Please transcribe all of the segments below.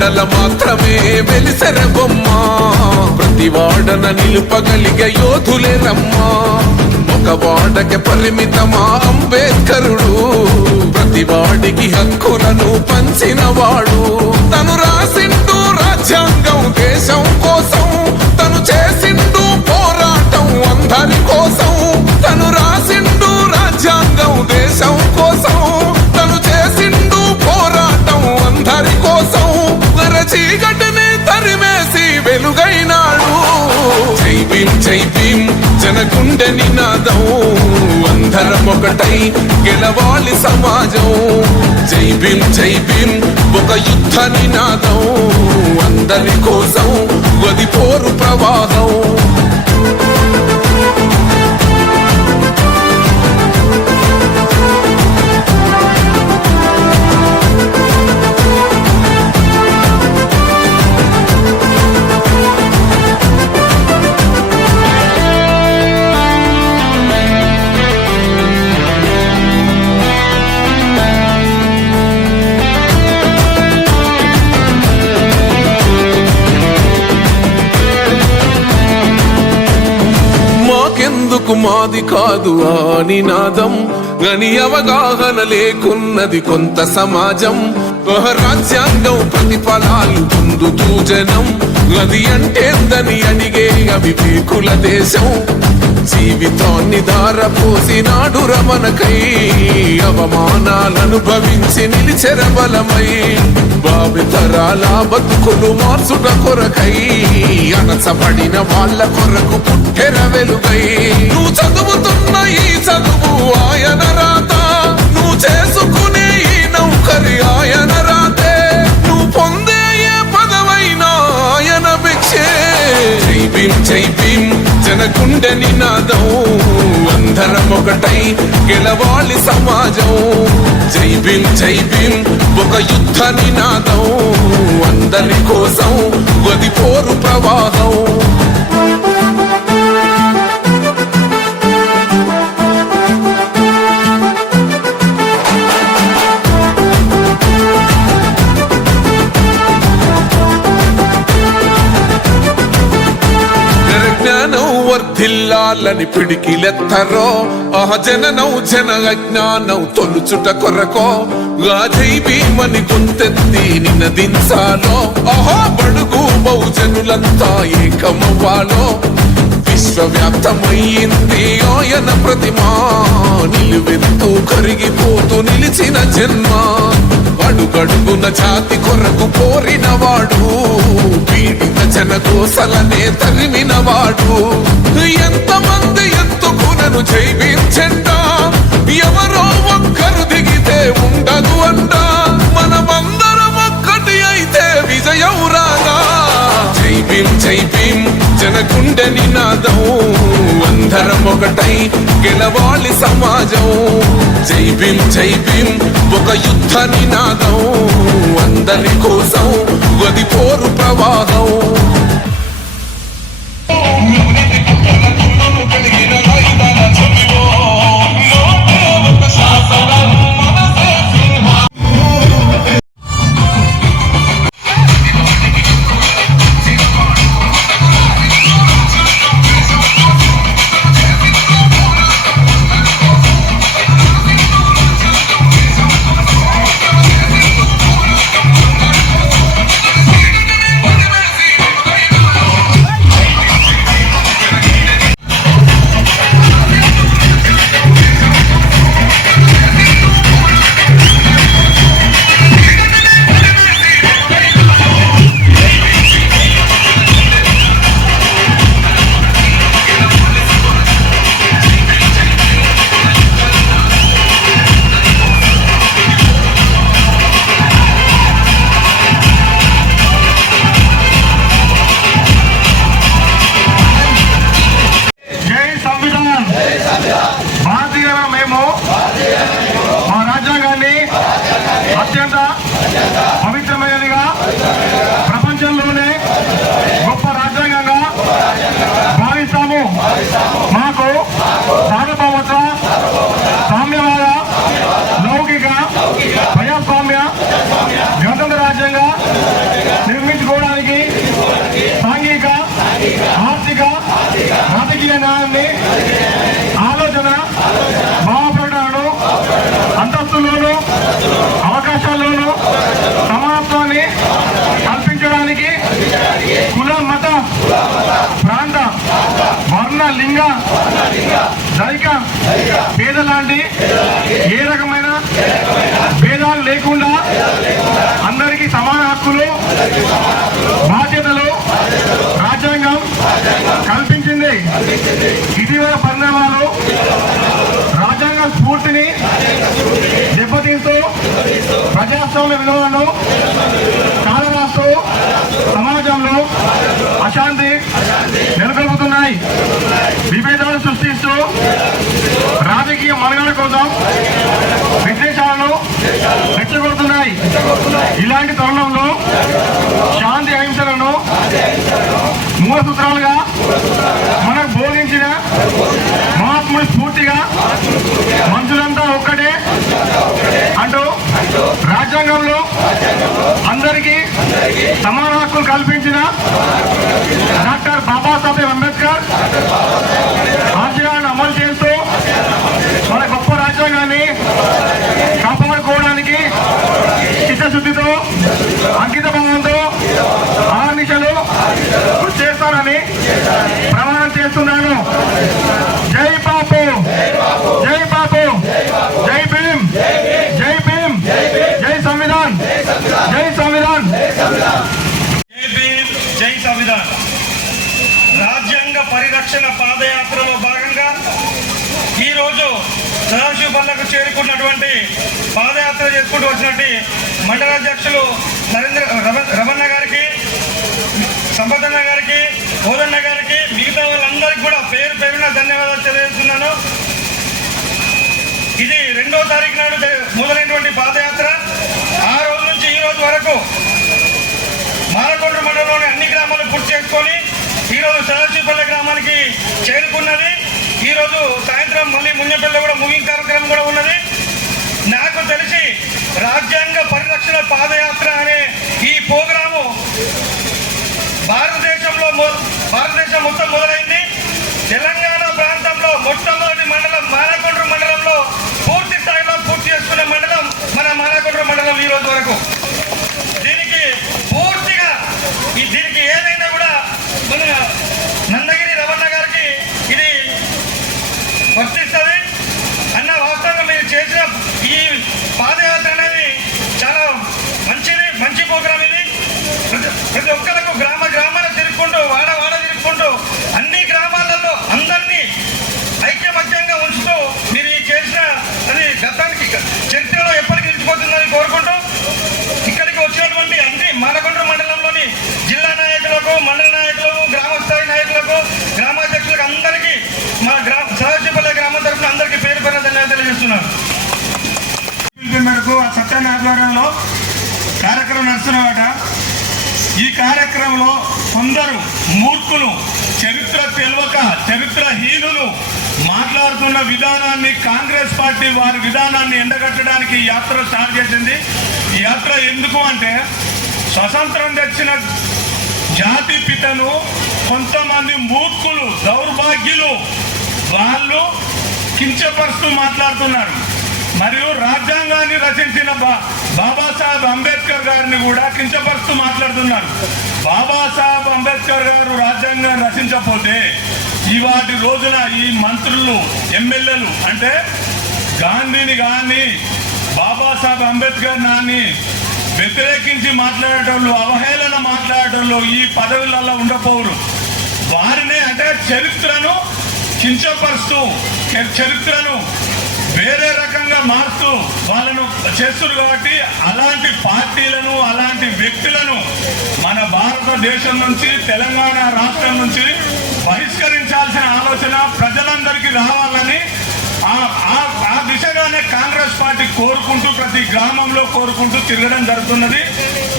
వాడల మాత్రమే వెలిసెర బొమ్మ, ప్రతి వాడన నిలుపగలిగే యోధులే రమ్మా. ఒక వాడకి పరిమితమా అంబేద్కరుడు, ప్రతి వాడికి హక్కులను పంచిన వాడు. తను రాసిండు రాజ్యాంగం దేశం కోసం, తను చేసిండు పోరాటం అందరి కోసం. తను రాసిండు రాజ్యాంగం దేశం కోసం, తను చేసిండు పోరాటం అందరి కోసం. చీకటిని తరిమేసి వెలుగైనాడు. జై భీమ్ జై భీమ్ జనగుండె నినాదం, అందరం ఒకటై గెలవాలి సమాజం. జై భీమ్ జై భీమ్ ఒక యుద్ధ నినాదం, అందరి కోసం గది పోరు ప్రవాహం. మాది కాదు ఆ నినాదం, గని అవగాహన లేకున్నది కొంత సమాజం. రాజ్యాంగం ప్రతిఫలాలు పొందుతూ జనం, అది అంటేందని అడిగే అవివేకుల దేశం. జీవితాన్ని ధారపోసినాడు రమణకై, అవమానాలను భవించి నిలిచెర బలమై. భావితరాల బతుకులు మార్చుట కొరకై, అనసపడిన వాళ్ళ కొరకు పుట్టెర వెలుగై. నువ్వు చదువుతున్న ఈ చదువు ఆయన రాత, నువ్వు చేసుకునే ఈ నౌకరి ఆయన రాతే, నువ్వు పొందే ఏ పదవైనా ఆయన భిక్షే. జై భీమ్ జై భీమ్ జనగుండె నినాదం, అందరం ఒకటై గెలవాలి సమాజం. జై భీమ్ జై భీమ్ ఒక యుద్ధ నినాదం, అందరి కోసం గది పోరు ప్రవాహం. వర్ధిల్లాలని పిడికిలెత్తరో, ఆహ జననం జన అజ్ఞానం తొలుచుట కొరకో. జై భీమని గొంతెత్తి నినదించాలో, ఆహా బడుగు బహుజనులంతా ఏకమవ్వాలో. విశ్వవ్యాప్తమయ్యింది ఆయన ప్రతిమా, నిలువెత్తు కరిగిపోతూ నిలిచిన జన్మ. అడుగడుగున జాతి కొరకు కోరినవాడు, పీడిత జనకోసలనే తరిమినవాడు. ఎంతమంది ఎత్తుకునను జై భీమ్ జెండా, ఎవరో ఒక్కరు దిగితే ఉండదు అంట. మనమందరం ఒక్కటి అయితే విజయం రాగా. జై భీమ్ జై భీమ్ జనగుండె నినాదం, అందరం ఒకటై గెలవాలి సమాజం. జై భీమ్ జై భీమ్ ఒక యుద్ధ నినాదం, అందరి కోసం గది పోరు ప్రవాహం. లేకుండా అందరికీ సమాన హక్కులు బాధ్యతలు రాజ్యాంగం కల్పించింది. ఇటీవల పరిణామాలు రాజ్యాంగ స్ఫూర్తిని దెబ్బతీస్తూ ప్రజాస్వామ్య విలువలను కాలరాస్తూ సమాజంలో అశాంతి నెలకొల్పుతున్నాయి. విభేదాలు సృష్టిస్తూ రాజకీయ మనుగడ కోసం విద్వేషాలను రెచ్చగొడుతున్నాయి. ఇలాంటి తరుణంలో శాంతి అహింసలను మూల సూత్రాలుగా మనకు బోధించిన మహాత్ముడి స్ఫూర్తిగా మనుషులంతా ఒక్కటే అంటూ రాజ్యాంగంలో అందరికీ సమాన హక్కులు కల్పించిన డాక్టర్ బాబాసాహెబ్ అంబేద్కర్ ఆశయాలను అమలు చేస్తూ మన గొప్ప రాజ్యాంగాన్ని కాపాడుకోవడానికి చిత్తశుద్ధితో అంకిత భావంతో ఆర్నిశలు కృషి చేస్తానని ప్రమాణం చేస్తున్నాను. జై బాపు, జై బాపు, జై భీమ్, జై భీమ్, జై సంవిధాన్, జై సంవిధాన్, జై భీమ్, జై సంవిధాన్. రాజ్యాంగ పరిరక్షణ పాదయాత్రలో భాగంగా ఈరోజు సదాశివపల్లకు చేరుకున్నటువంటి పాదయాత్ర చేసుకుంటూ వచ్చినట్టు మండలాధ్యక్షులు రమణ గారికి, సంపదన్న గారికి, ఓదన్న గారికి, మిగతా వాళ్ళందరికీ కూడా పేరు పేరున ధన్యవాదాలు తెలియజేస్తున్నాను. ఇది 2వ తారీఖు నాడు మొదలైనటువంటి పాదయాత్ర. ఆ రోజు నుంచి ఈ రోజు వరకు మానకొండ మండలంలోని అన్ని గ్రామాలు పూర్తి చేసుకొని ఈరోజు సదాశివపల్లి గ్రామానికి చేరుకున్నది. ఈరోజు సాయంత్రం మళ్ళీ మున్యపల్లి కూడా ముగింపు కార్యక్రమం కూడా ఉన్నది. నాకు తెలిసి రాజ్యాంగ పరిరక్షణ పాదయాత్ర అనే ఈ ప్రోగ్రాము భారతదేశం మొత్తం మొదలైంది. తెలంగాణ ప్రాంతంలో మొట్టమొదటి మండలం మానకొండ మండలంలో పూర్తి స్థాయిలో పూర్తి చేసుకున్న మండలం మన మానకొండ మండలం ఈ రోజు వరకు. దీనికి పూర్తిగా దీనికి ఏదైనా కూడా మన నందగిరి రమణ గారికి ఇది వర్తిస్తుంది అన్న. వాస్తవంగా మీరు చేసిన ఈ పాదయాత్ర అనేది చాలా మంచి ప్రోగ్రాం. ఇది ప్రతి ఒక్కరికి గ్రామాల తిరుగుకుంటూ వాడ తిరుగుకుంటూ అన్ని గ్రామాలలో అందరినీ ఐక్యమత్యంగా ఉంచుతూ మీరు చేసిన అది గతానికి చరిత్రలో ఎప్పటికీ నిలిచిపోతుందని కోరుకుంటూ ఇక్కడికి వచ్చినటువంటి అన్ని మానకొండ మండలంలోని జిల్లా నాయకులకు, మండల నాయకులకు, గ్రామస్థాయి నాయకులకు, గ్రామాధ్యక్షులకు అందరికీ మా సదాశివపల్లి గ్రామం తరఫున అందరికీ పేరు పేరున ధన్యవాదాలు తెలియజేస్తున్నాను. మేరకు ఆ సత్యాన్ని ఆధ్వర్యంలో కార్యక్రమం నడుస్తున్నమాట. ఈ కార్యక్రమంలో కొందరు మూర్ఖులు, చరిత్ర తెలియక చరిత్రహీనులు మాట్లాడుతున్న విధానాన్ని, కాంగ్రెస్ పార్టీ వారి విధానాన్ని ఎండగట్టడానికి ఈ యాత్ర స్టార్ట్ చేసింది. ఈ యాత్ర ఎందుకు అంటే స్వతంత్రం తెచ్చిన జాతి పితను కొంతమంది మూర్ఖులు, దౌర్భాగ్యులు వాళ్ళు కించపరుస్తూ మాట్లాడుతున్నారు. మరియు రాజ్యాంగాన్ని రచించిన బాబాసాహెబ్ అంబేద్కర్ గారిని కూడా కించపరుస్తూ మాట్లాడుతున్నారు. బాబాసాహెబ్ అంబేద్కర్ గారు రాజ్యాంగాన్ని రచించకపోతే ఇవాటి రోజున ఈ మంత్రులు, ఎమ్మెల్యేలు అంటే గాంధీని కానీ బాబాసాహెబ్ అంబేద్కర్ నాన్ని వ్యతిరేకించి మాట్లాడేటోళ్ళు, అవహేళన మాట్లాడేటోళ్ళు ఈ పదవులలో ఉండపోరు. వారినే అంటే చరిత్రను కించపరుస్తూ, చరిత్రను వేరే రకంగా మారుతూ వాళ్ళను చేస్తున్నారు. కాబట్టి అలాంటి పార్టీలను, అలాంటి వ్యక్తులను మన భారతదేశం నుంచి, తెలంగాణ రాష్ట్రం నుంచి బహిష్కరించాల్సిన ఆలోచన ప్రజలందరికీ రావాలని ఆ దిశగానే కాంగ్రెస్ పార్టీ కోరుకుంటూ ప్రతి గ్రామంలో కోరుకుంటూ తిరగడం జరుగుతున్నది.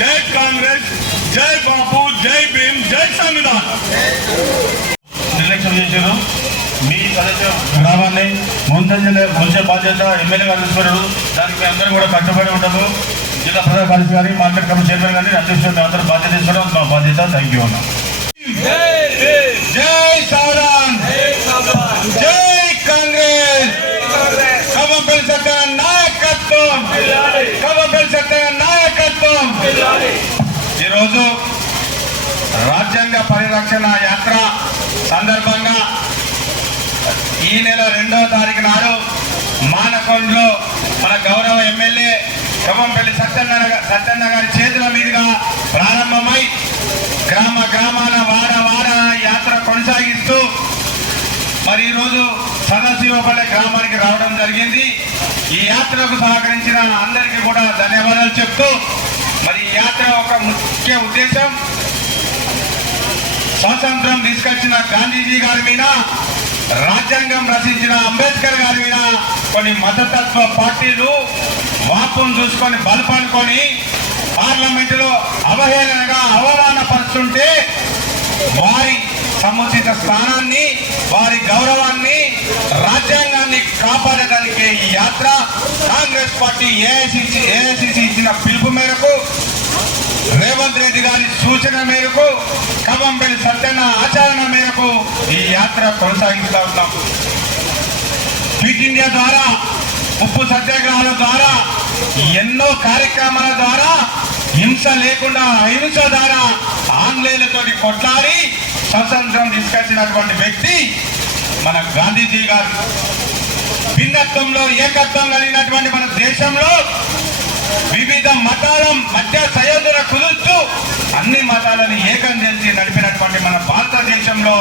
జై కాంగ్రెస్, జై బాపు, జై భీమ్, జై సంవిధాన్. నిర్లక్ష్యం చేశారు. మీ గ్రామాన్ని ముంచే బాధ్యత ఎమ్మెల్యే గారు తీసుకున్నారు. దానికి మేము అందరూ కూడా కట్టుబడి ఉంటాము. జిల్లా ప్రధాన కార్యదర్శి కానీ, మార్కెట్ కమిటీ చైర్మన్ కానీ అధ్యక్షులు అందరూ బాధ్యత తీసుకోవడం మా బాధ్యత. థ్యాంక్ యూ అన్న. జై సారాన్, జై కాంగ్రెస్, కమపల్లి సత్య నాయకత్వం, కమపల్లి సత్య నాయకత్వం. ఈరోజు రాజ్యాంగ పరిరక్షణ యాత్ర సందర్భంగా ఈ నెల 2వ తారీఖు నాడు మానకొండలో మన గౌరవ ఎమ్మెల్యే కవ్వంపల్లి సత్యన్న గారి చేతుల మీదుగా ప్రారంభమై గ్రామ గ్రామాల వాడ వాడ యాత్ర కొనసాగిస్తూ మరి ఈరోజు సదాశివపల్లె గ్రామానికి రావడం జరిగింది. ఈ యాత్రకు సహకరించిన అందరికీ కూడా ధన్యవాదాలు చెప్తూ మరి ఈ యాత్ర ఒక ముఖ్య ఉద్దేశం స్వాతంత్రం తీసుకొచ్చిన గాంధీజీ గారి మీద, రాజ్యాంగం రచించిన అంబేద్కర్ గారి మీద కొన్ని మతతత్వ పార్టీలు వాపును చూసుకొని బలపడుకొని పార్లమెంటులో అవహేళనగా అవమానపరుస్తుంటే వారి సముచిత స్థానాన్ని, వారి గౌరవాన్ని, రాజ్యాంగాన్ని కాపాడడానికి ఈ యాత్ర కాంగ్రెస్ పార్టీ ఏఐసిసి ఇచ్చిన పిలుపు మేరకు, రేవంత్ రెడ్డి గారి సూచన మేరకు, కవ్వంపల్లి సత్యన్న ఆచరణ మేరకు ఈ యాత్ర కొనసాగిస్తూ ఉన్నాం. క్విట్ ఇండియా ద్వారా, ఉప్పు సత్యాగ్రహాల ద్వారా, ఎన్నో కార్యక్రమాల ద్వారా, హింస లేకుండా అహింస ద్వారా ఆంగ్లేయులతో కొట్లాడి స్వతంత్రం తీసుకొచ్చినటువంటి వ్యక్తి మన గాంధీజీ గారు. భిన్నత్వంలో ఏకత్వం కలిగినటువంటి మన దేశంలో వివిధ మతాల మధ్య సయోదర కుదుర్చు అన్ని మతాలను ఏకం చేసి నడిపినటువంటి మన భారతదేశంలో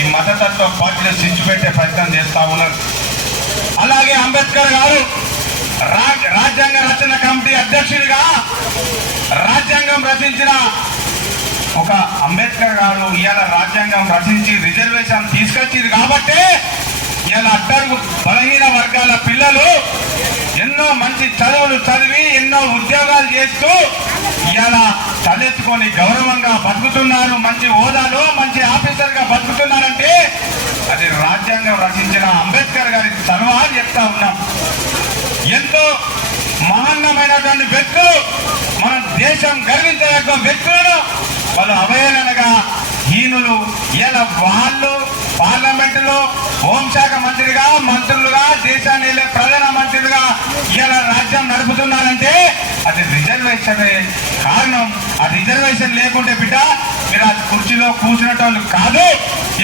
ఈ మతతత్వ పార్టీలు స్విచ్ పెట్టే ప్రయత్నం చేస్తా ఉన్నారు. అలాగే అంబేద్కర్ గారు రాజ్యాంగ రచన కమిటీ అధ్యక్షుడిగా రాజ్యాంగం రచించిన ఒక అంబేద్కర్ గారు ఇవాళ రాజ్యాంగం రచించి రిజర్వేషన్ తీసుకొచ్చింది కాబట్టి ఇవాళ అట్టడుగు బలహీన వర్గాల పిల్లలు ఎన్నో మంచి చదువులు చదివి ఎన్నో ఉద్యోగాలు చేస్తూ ఇవాళ తలెత్తుకొని గౌరవంగా బతుకుతున్నారు. మంచి హోదాలో మంచి ఆఫీసర్గా బతుకుతున్నారంటే అది రాజ్యాంగం రచించిన అంబేద్కర్ గారి చదువు అని చెప్తా ఉన్నాం. ఎంతో మహన్నమైనటువంటి వ్యక్తులు, మన దేశం గర్వించదగ్గ వ్యక్తులను వాళ్ళు అవహేళనగా హీనులు ఇలా వాళ్ళు పార్లమెంటులో హోంశాఖ మంత్రిగా, మంత్రులుగా, దేశాన్ని ప్రధాన మంత్రులుగా ఇలా రాజ్యం నడుపుతున్నారంటే అది రిజర్వేషన్ కారణం. ఆ రిజర్వేషన్ లేకుంటే బిడ్డ మీరు ఆ కుర్చీలో కూర్చునేటోళ్ళు కాదు,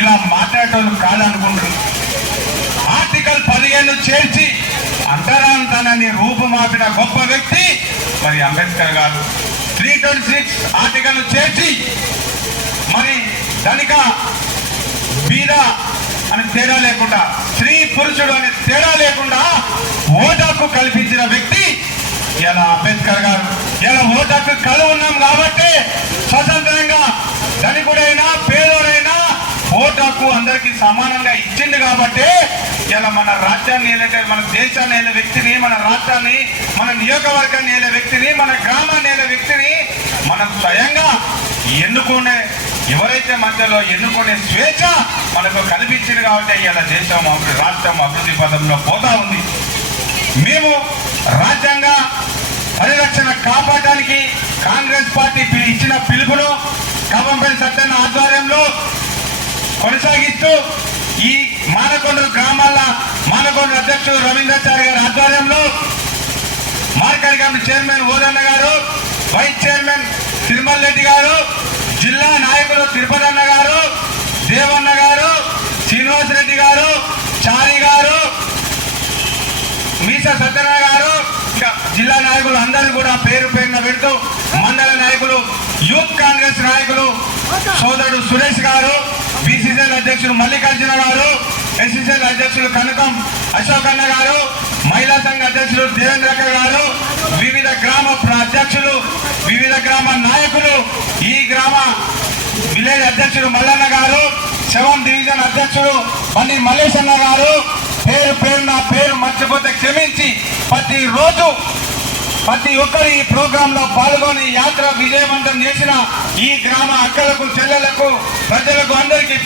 ఇలా మాట్లాడేటోళ్ళు కాదు అనుకుంటారు. ఆర్టికల్ 15 చేర్చి అంతరాంతనాన్ని రూపుమాపిన గొప్ప వ్యక్తి మరి అంబేద్కర్ గారు. 326 ఆర్టికల్ చేర్చి మరి ధనిక బీద అని తేడా లేకుండా, స్త్రీ పురుషుడు అనే తేడా లేకుండా ఓటాకు కల్పించిన వ్యక్తి ఇలా అంబేద్కర్ గారు. ఇలా ఓటాకు కలు ఉన్నాం కాబట్టి స్వతంత్రంగా ధనికుడైనా పేదోడైనా ఓటాకు అందరికీ సమానంగా ఇచ్చింది కాబట్టి ఇలా మన రాజ్యాన్ని ఏలే, మన దేశాన్ని ఏలే వ్యక్తిని, మన రాష్ట్రాన్ని, మన నియోజకవర్గాన్ని ఏలే వ్యక్తిని, మన గ్రామాన్ని ఏలే వ్యక్తిని మనం స్వయంగా ఎన్నుకునే, ఎవరైతే మధ్యలో ఎన్నుకునే స్వేచ్ఛ మనకు కనిపించింది కాబట్టి ఇలా దేశం రాష్ట్రం అభివృద్ధి పదంలో పోతా ఉంది. మేము రాజ్యాంగ పరిరక్షణ కాపాడడానికి కాంగ్రెస్ పార్టీ ఇచ్చిన పిలుపును కవ్వంపల్లి సత్యన్న ఆధ్వర్యంలో కొనసాగిస్తూ ఈ మానకొండూరు గ్రామాల మానకొండూరు అధ్యక్షుడు రవీంద్రాచారి గారి ఆధ్వర్యంలో మార్కెట్ కమిటీ చైర్మన్ ఓదన్న గారు, వైస్ చైర్మన్ తిరుమల రెడ్డి గారు, జిల్లా నాయకులు తిరుపతి అన్న గారు, దేవన్న గారు, శ్రీనివాస్ రెడ్డి గారు, చారి గారు, మీసా సత్యనారాయణ గారు, ఇంకా జిల్లా నాయకులు అందరూ కూడా పేరు పేరున పెడుతూ మండల నాయకులు, యూత్ కాంగ్రెస్ నాయకులు సోదరుడు సురేష్ గారు, బీసీసీఎల్ అధ్యక్షుడు మల్లికార్జున గారు, ఎస్సీసీఎల్ అధ్యక్షుడు కనకం అశోక్ అన్న గారు, మహిళా సంఘ అధ్యక్షులు దేవేంద్రక్క గారు, వివిధ గ్రామ అధ్యక్షులు, వివిధ గ్రామ నాయకులు, ఈ గ్రామ విలేజ్ అధ్యక్షుడు మల్లన్న గారు, 7th డివిజన్ అధ్యక్షుడు బండి మల్లేశన్న గారు, పేరు పేరున పేరు మర్చిపోతే క్షమించి ప్రతిరోజు ప్రతి ఒక్కరు ఈ ప్రోగ్రామ్ లో పాల్గొని యాత్ర విజయవంతం చేసిన ఈ గ్రామ అక్కలకు, చెల్లెలకు, ప్రజలకు అందరికీ